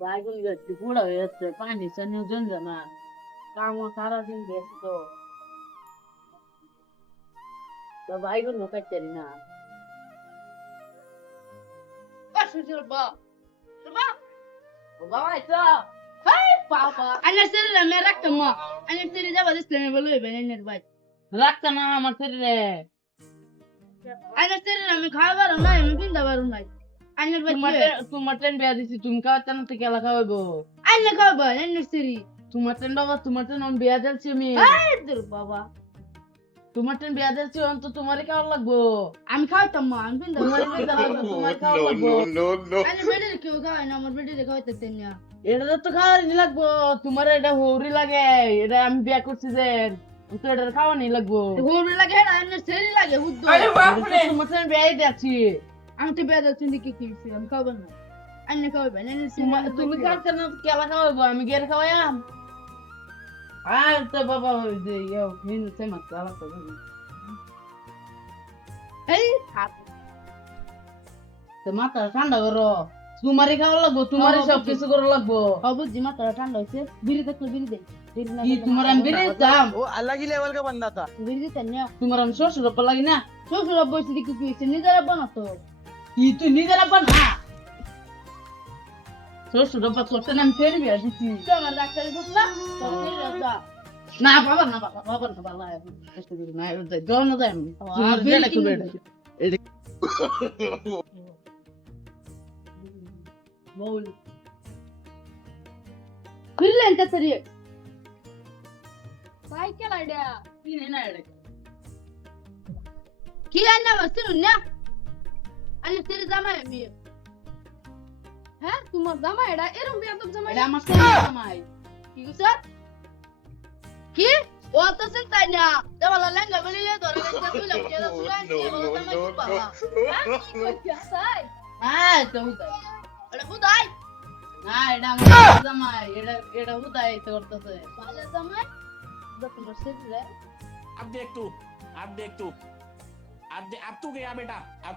বাইগুন গাছটি বুড়া হয়ে যাচ্ছে, পানি চানিও জমবে না, কামও সারাদিন ব্যস্ত, তো বাইগুন কাটতে পারি না। বাবা আইছো? হেই বাবা, Ana sirri me rakta ma. Ana sirri da ba dis ne bolo be ne bai. রাখতে না আমার শরীরে। Ana sirri me khabar na me bin da baru nai. Ana ba তোমার ট্রেন বিয়া দিছি, তুমি খাওয়াতে না তো কেলা খাওয়াইবো? Ana khabar ana sirri. তোমার ট্রেন বাবা, তোমার ট্রেন আমি বিয়া দিচ্ছি আমি। Hey dur baba. তোমার ট্রেন বিয়া দিচ্ছি, অন্ত তোমারই খাওয়া লাগবো। Am khawta ma am bin da তোমার baru. বিয়া লাগবো, তোমার খাওয়া লাগবো। Ana bede ke ga na amar bede de khawta tenya. এটা তো খাওয়ারই লাগবো, তোমার এটা হৌরি লাগে, এটা আমি বিয়া করছি যে, তো এটা খাওয়ানি লাগবো। Hore lage na ana sirri lage huddo. এটা তো তোমার ট্রেন বিয়াই দিচ্ছি। Am te bede tindi ki ki am khabar na. Ana khabar ana sirri. তুমি খাওয়াতে না তো কেলা খাওয়াইবো, আমি গেলে খাওয়াইয়াম। আর তো বাবা ওই যে হিন্দু মাছ আলাদা যাবে। Hey hat. তো মাথা ঠান্ডা করো, তোমারই খাওয়া লাগবো, তোমারই সব কিছু করা লাগবো। Abu jima ta thanda hoise. Biri takle biri de. Biri na. কি তোমার আমি বেরিয়ে যাম? वो अलग ही लेवल का बंदा था। Biri tenya. তোমার আমি শ্বশুর বাবা লাগি না? শ্বশুর বসে দিকে কি হইছে নিজেরা বানাতো কি তুই নিজের আব্বা না? শ্বশুর বাবা করতে না, আমি ফেরি বিয়া দিচ্ছি। তো আমার ডাক্তার বুঝ না তোর রাজা না বাবা না, বাবা না, বাবা কষ্ট করি না, এটা জল না দেয় আমি। তোমার বেরি যেটা করবে কিনে এটা। বল। খুললেন তা সরি সাইকেল আইডিয়া কি না এটা? কি আইনা মাসির না আনি তেরে জামাই আমি হ্যাঁ তোমার জামাই এটা এরকম বেয়াদব জামাই এটা আমার ছেলে জামাই। কি কইছ কি ও তো চিন্তা না দেওয়ালা লেঙ্গা বলিলে ধরে গেছে তুই লাগে এটা তুই আনছি বলো জামাই কি বাবা হ্যাঁ কি কইছ সাই হ্যাঁ তো উদাই। এটা খুদাই না এটা আমার জামাই, এটা উদাই তো করতেছে। ভালো জামাই দেখো বসে রে अब देख तू अब तू गया बेटा अब